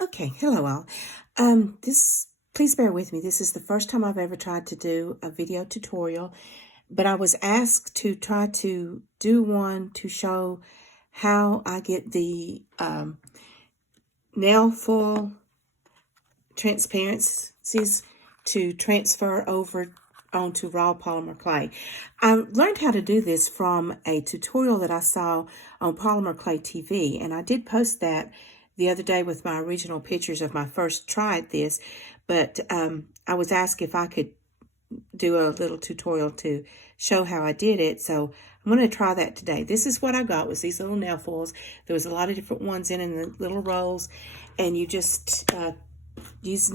Okay, hello all. Please bear with me. This is the first time I've ever tried to do a video tutorial, but I was asked to try to do one to show how I get the nail foil transparencies to transfer over onto raw polymer clay. I learned how to do this from a tutorial that I saw on Polymer Clay TV, and I did post that the other day with my original pictures of my first try at this, but I was asked if I could do a little tutorial to show how I did it, so I'm going to try that today. This is what I got, was these little nail foils. There was a lot of different ones in the little rolls, and you just use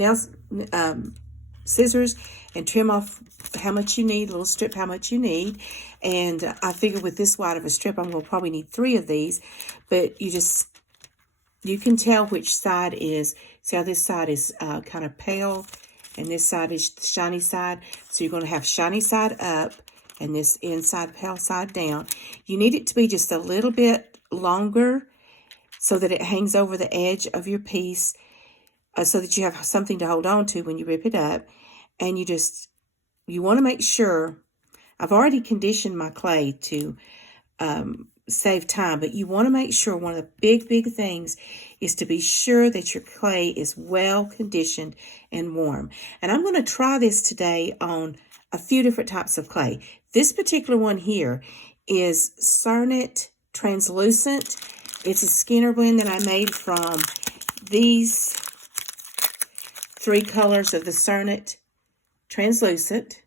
scissors and trim off how much you need, a little strip how much you need. And I figure with this wide of a strip, I'm going to probably need 3 of these, but you can tell which side is, see how this side is kind of pale and this side is the shiny side. So you're going to have shiny side up and this inside pale side down. You need it to be just a little bit longer so that it hangs over the edge of your piece, so that you have something to hold on to when you rip it up. And you want to make sure, I've already conditioned my clay to save time, but you want to make sure, one of the big things is to be sure that your clay is well conditioned and warm. And I'm going to try this today on a few different types of clay. This particular one here is Cernit Translucent. It's a Skinner blend that I made from these 3 colors of the Cernit Translucent,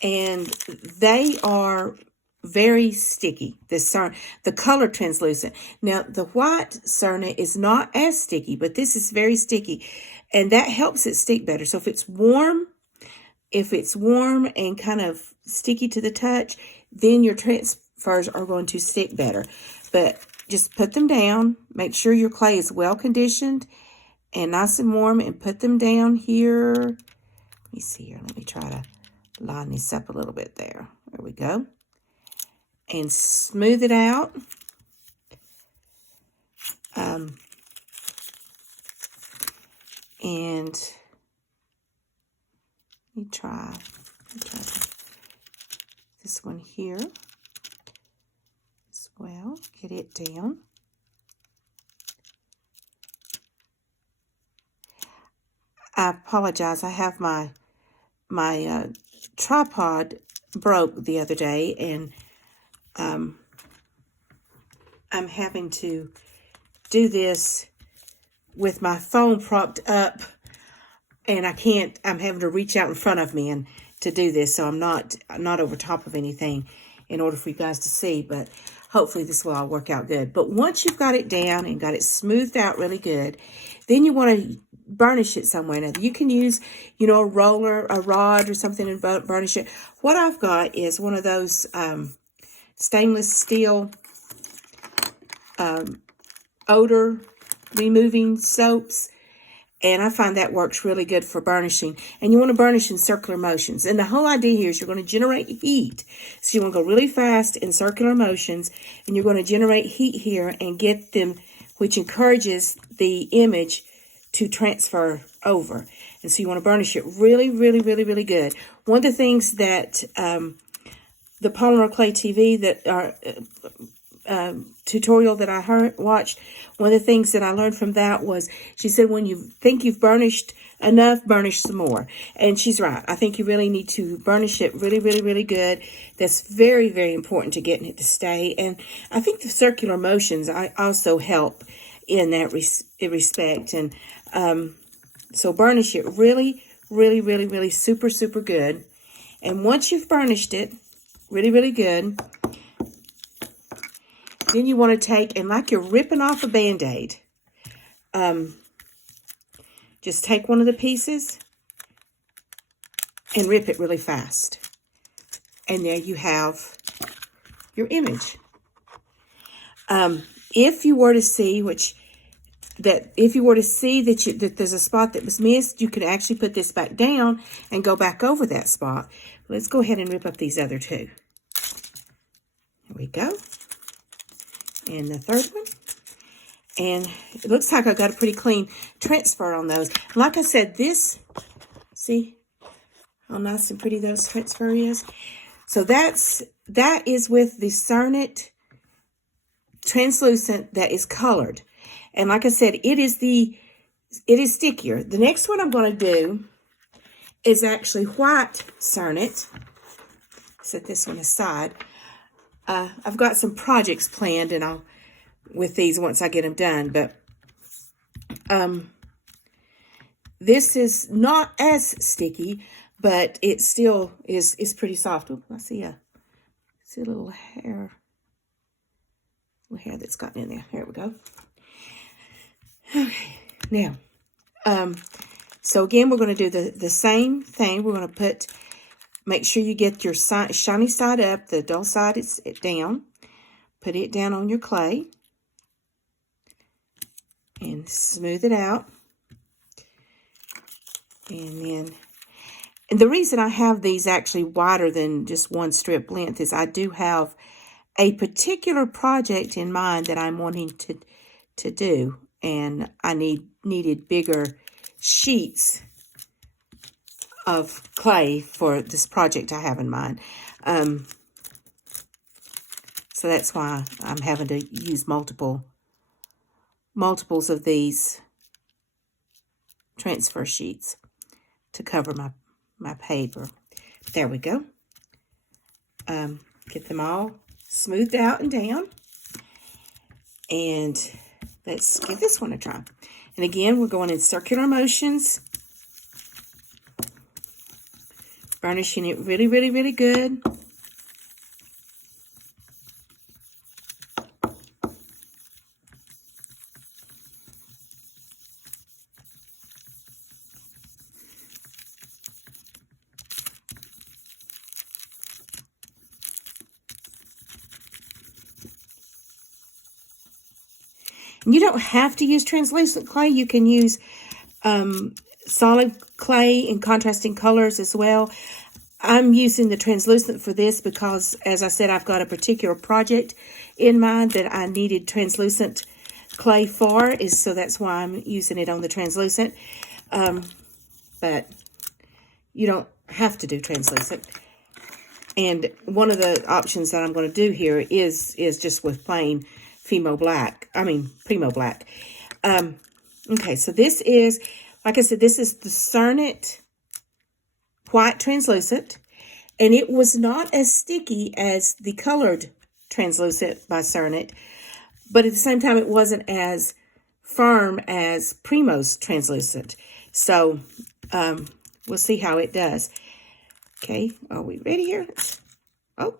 and they are very sticky. The color Translucent. Now, the white Cernit is not as sticky, but this is very sticky, and that helps it stick better. So if it's warm and kind of sticky to the touch, then your transfers are going to stick better. But just put them down. Make sure your clay is well conditioned and nice and warm, and put them down here. Let me see here. Let me try to line this up a little bit there. There we go. And smooth it out. And let me try this one here as well. Get it down. I apologize. I have my tripod broke the other day, and I'm having to do this with my phone propped up, and I'm having to reach out in front of me and to do this, so I'm not over top of anything in order for you guys to see, but hopefully this will all work out good. But once you've got it down and got it smoothed out really good, then you want to burnish it somewhere. Now, you can use, a roller, a rod or something, and burnish it. What I've got is one of those stainless steel odor removing soaps, and I find that works really good for burnishing. And you want to burnish in circular motions. And the whole idea here is you're going to generate heat. So you want to go really fast in circular motions, and you're going to generate heat here and get them, which encourages the image to transfer over. And so you want to burnish it really good. One of the things that the Polymer Clay TV tutorial that I watched, one of the things that I learned from that was, she said, when you think you've burnished enough, burnish some more. And she's right. I think you really need to burnish it really good. That's very important to getting it to stay. And I think the circular motions also help in that respect. And so burnish it really super good. And once you've burnished it really good, then you want to take, and like you're ripping off a Band-Aid, just take one of the pieces and rip it really fast. And there you have your image. If you were to see that there's a spot that was missed, you could actually put this back down and go back over that spot. Let's go ahead and rip up these other 2. Here we go. And the third one. And it looks like I got a pretty clean transfer on those. Like I said, this, see how nice and pretty those transfer is? So that is with the Cernit translucent that is colored. And like I said, it is stickier. The next one I'm going to do is actually white Cernit. Set this one aside. I've got some projects planned, and I'll with these once I get them done. But this is not as sticky, but it still is pretty soft. Ooh, I see a little hair that's gotten in there. There we go. Okay, now, so again, we're going to do the same thing. We're going to make sure you get your shiny side up, the dull side is down. Put it down on your clay and smooth it out. And the reason I have these actually wider than just one strip length is I do have a particular project in mind that I'm wanting to do, and I needed bigger sheets of clay for this project I have in mind. So that's why I'm having to use multiples of these transfer sheets to cover my paper. There we go. Get them all smoothed out and down. And let's give this one a try. And again, we're going in circular motions. Burnishing it really, really, really good. And you don't have to use translucent clay. You can use solid clay in contrasting colors as well. I'm using the translucent for this because, as I said, I've got a particular project in mind that I needed translucent clay for, so that's why I'm using it on the translucent. But you don't have to do translucent. And one of the options that I'm going to do here is just with plain Primo Black. Okay, so this is, like I said, this is the Cernit white translucent, and it was not as sticky as the colored translucent by Cernit, but at the same time, it wasn't as firm as Primo's translucent. So we'll see how it does. Okay, are we ready here? Oh,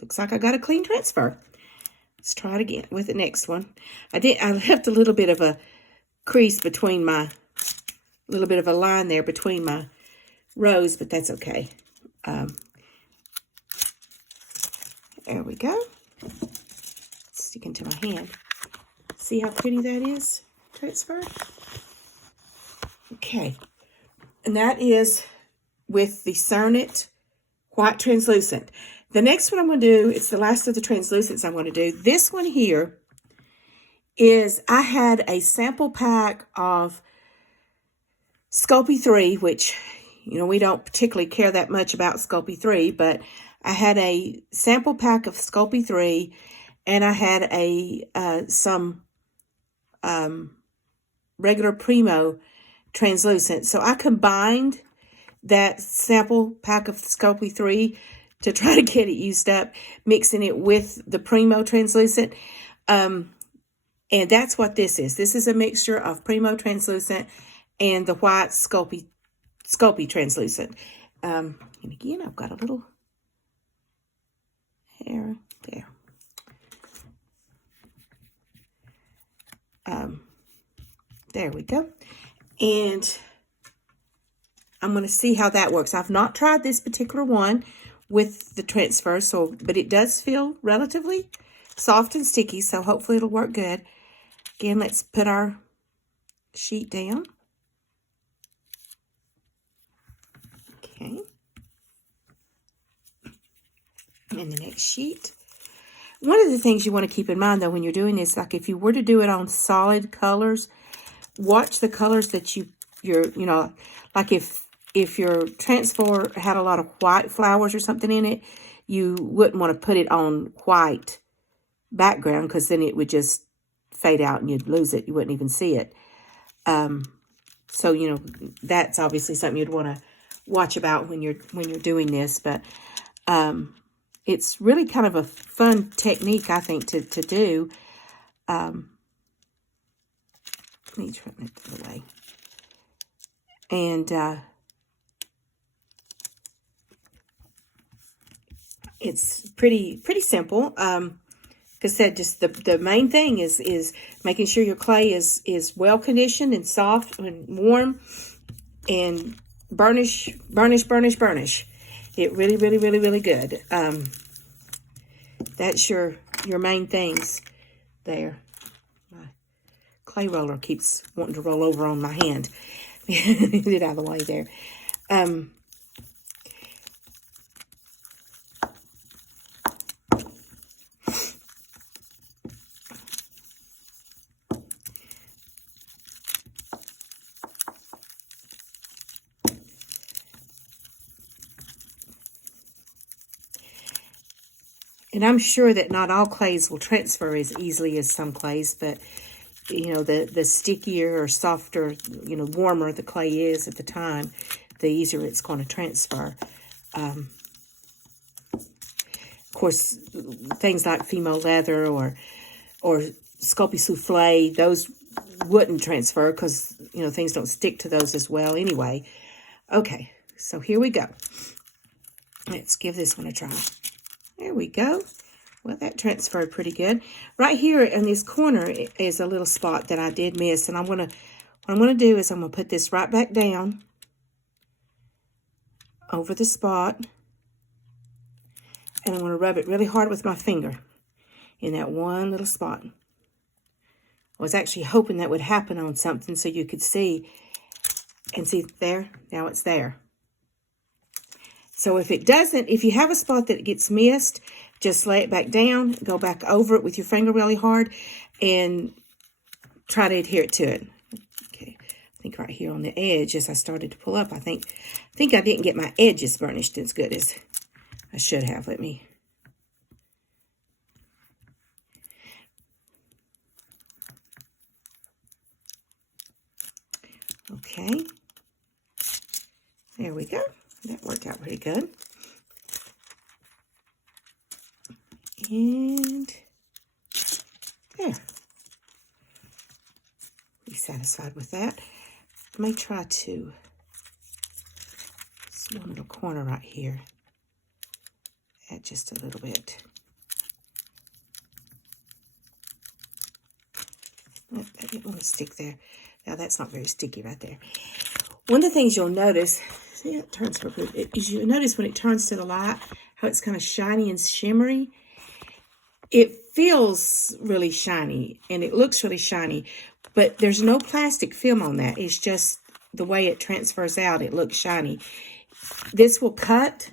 looks like I got a clean transfer. Let's try it again with the next one. I left a little bit of a crease between little bit of a line there between my rows, but that's okay. There we go. Sticking to my hand. See how pretty that is? Transfer. Okay. And that is with the Cernit white translucent. The next one I'm going to do, it's the last of the translucents I'm going to do. This one here is, I had a sample pack of Sculpey 3, which, we don't particularly care that much about Sculpey 3, but I had a sample pack of Sculpey 3, and I had some regular Primo translucent. So I combined that sample pack of Sculpey 3 to try to get it used up, mixing it with the Primo translucent. And that's what this is. This is a mixture of Primo translucent and the white Sculpey translucent. And again, I've got a little hair there. There we go. And I'm going to see how that works. I've not tried this particular one with the transfer, but it does feel relatively soft and sticky, so hopefully it'll work good. Again, let's put our sheet down. Okay. And the next sheet. One of the things you want to keep in mind, though, when you're doing this, like if you were to do it on solid colors, watch the colors that you're, like if your transfer had a lot of white flowers or something in it, you wouldn't want to put it on white background because then it would just fade out and you'd lose it. You wouldn't even see it. So, that's obviously something you'd want to watch about when you're doing this. But it's really kind of a fun technique, I think, to do. Let me try it the other way. And it's pretty simple. Like I said, just the main thing is making sure your clay is well conditioned and soft and warm, and burnish. It really good. That's your main things there. My clay roller keeps wanting to roll over on my hand. Get it out of the way there. And I'm sure that not all clays will transfer as easily as some clays, but, the stickier or softer, warmer the clay is at the time, the easier it's going to transfer. Of course, things like Fimo leather or Sculpey souffle, those wouldn't transfer because, things don't stick to those as well anyway. Okay, so here we go. Let's give this one a try. There we go. Well, that transferred pretty good. Right here in this corner is a little spot that I did miss. And what I'm going to do is I'm going to put this right back down over the spot. And I'm going to rub it really hard with my finger in that one little spot. I was actually hoping that would happen on something so you could see. And see there? Now it's there. So if it doesn't, if you have a spot that gets missed, just lay it back down, go back over it with your finger really hard, and try to adhere it to it. Okay, I think right here on the edge, as I started to pull up, I think I didn't get my edges burnished as good as I should have. Let me. Okay. There we go. That worked out pretty good. And there. Be satisfied with that. I may try to, this one little corner right here, add just a little bit. I didn't want to stick there. Now that's not very sticky right there. One of the things you'll notice, see it turns for good, is you notice when it turns to the light, how it's kind of shiny and shimmery. It feels really shiny and it looks really shiny, but there's no plastic film on that. It's just the way it transfers out, it looks shiny. This will cut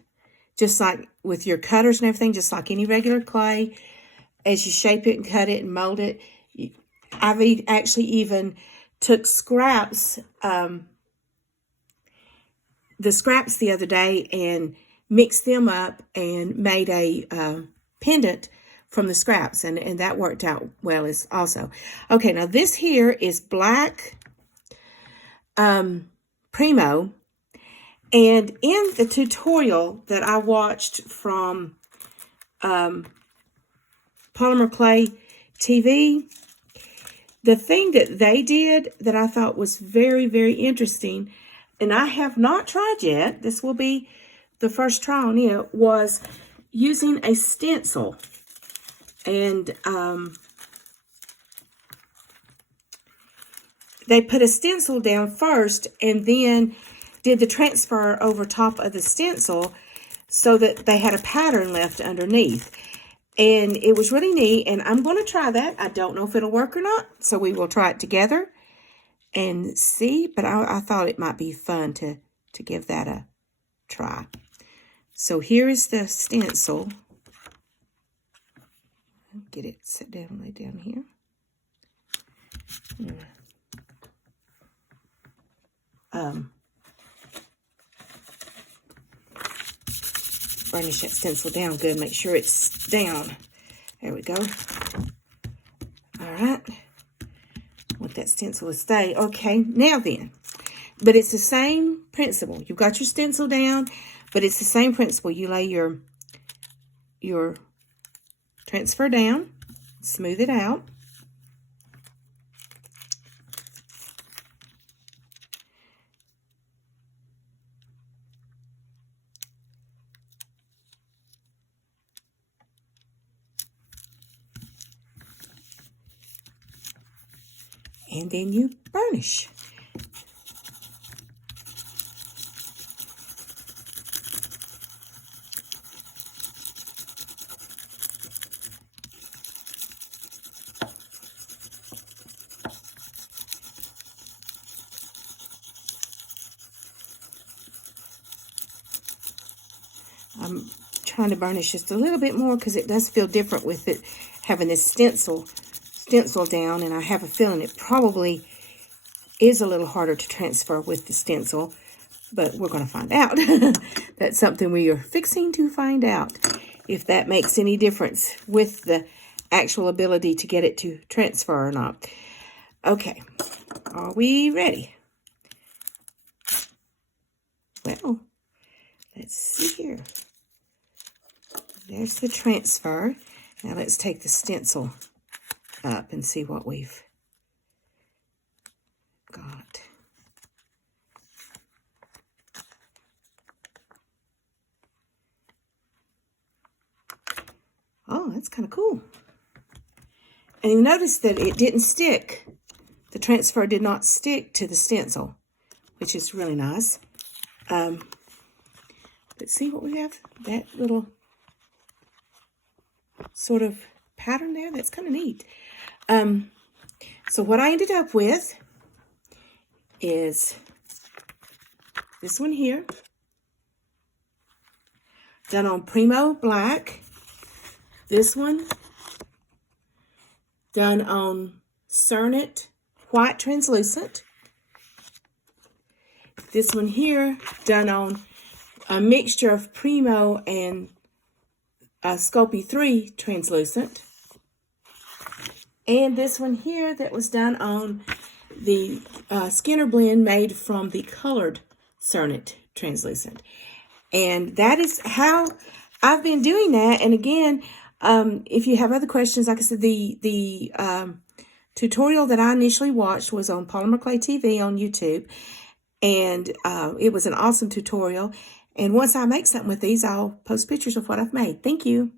just like with your cutters and everything, just like any regular clay. As you shape it and cut it and mold it, I've actually even took scraps, the scraps the other day and mixed them up and made a pendant from the scraps, and that worked out well as also. Okay, now this here is black Primo, and in the tutorial that I watched from Polymer Clay TV, the thing that they did that I thought was very, very interesting, and I have not tried yet, this will be the first try on it, was using a stencil. And they put a stencil down first and then did the transfer over top of the stencil so that they had a pattern left underneath. And it was really neat, and I'm going to try that. I don't know if it'll work or not, so we will try it together and see. But I thought it might be fun to give that a try. So here is the stencil. Get it set down, lay down here. Burnish that stencil down good. Make sure it's down. There we go. All right. Want that stencil to stay. Okay, now then. But it's the same principle. You've got your stencil down, but it's the same principle. You lay your transfer down, smooth it out. And then you burnish. I'm trying to burnish just a little bit more because it does feel different with it having this stencil down, and I have a feeling it probably is a little harder to transfer with the stencil, but we're going to find out. That's something we are fixing to find out, if that makes any difference with the actual ability to get it to transfer or not. Okay, are we ready? Well, let's see here. There's the transfer. Now let's take the stencil up and see what we've got. Oh, that's kind of cool. And you notice that it didn't stick. The transfer did not stick to the stencil, which is really nice. Let's see what we have. That little sort of pattern there. That's kind of neat. So what I ended up with is this one here, done on Primo Black. This one done on Cernet White Translucent. This one here done on a mixture of Primo and Sculpey 3 Translucent. And this one here that was done on the Skinner blend made from the colored Cernet Translucent. And that is how I've been doing that. And again, if you have other questions, like I said, the tutorial that I initially watched was on Polymer Clay TV on YouTube. And it was an awesome tutorial. And once I make something with these, I'll post pictures of what I've made. Thank you.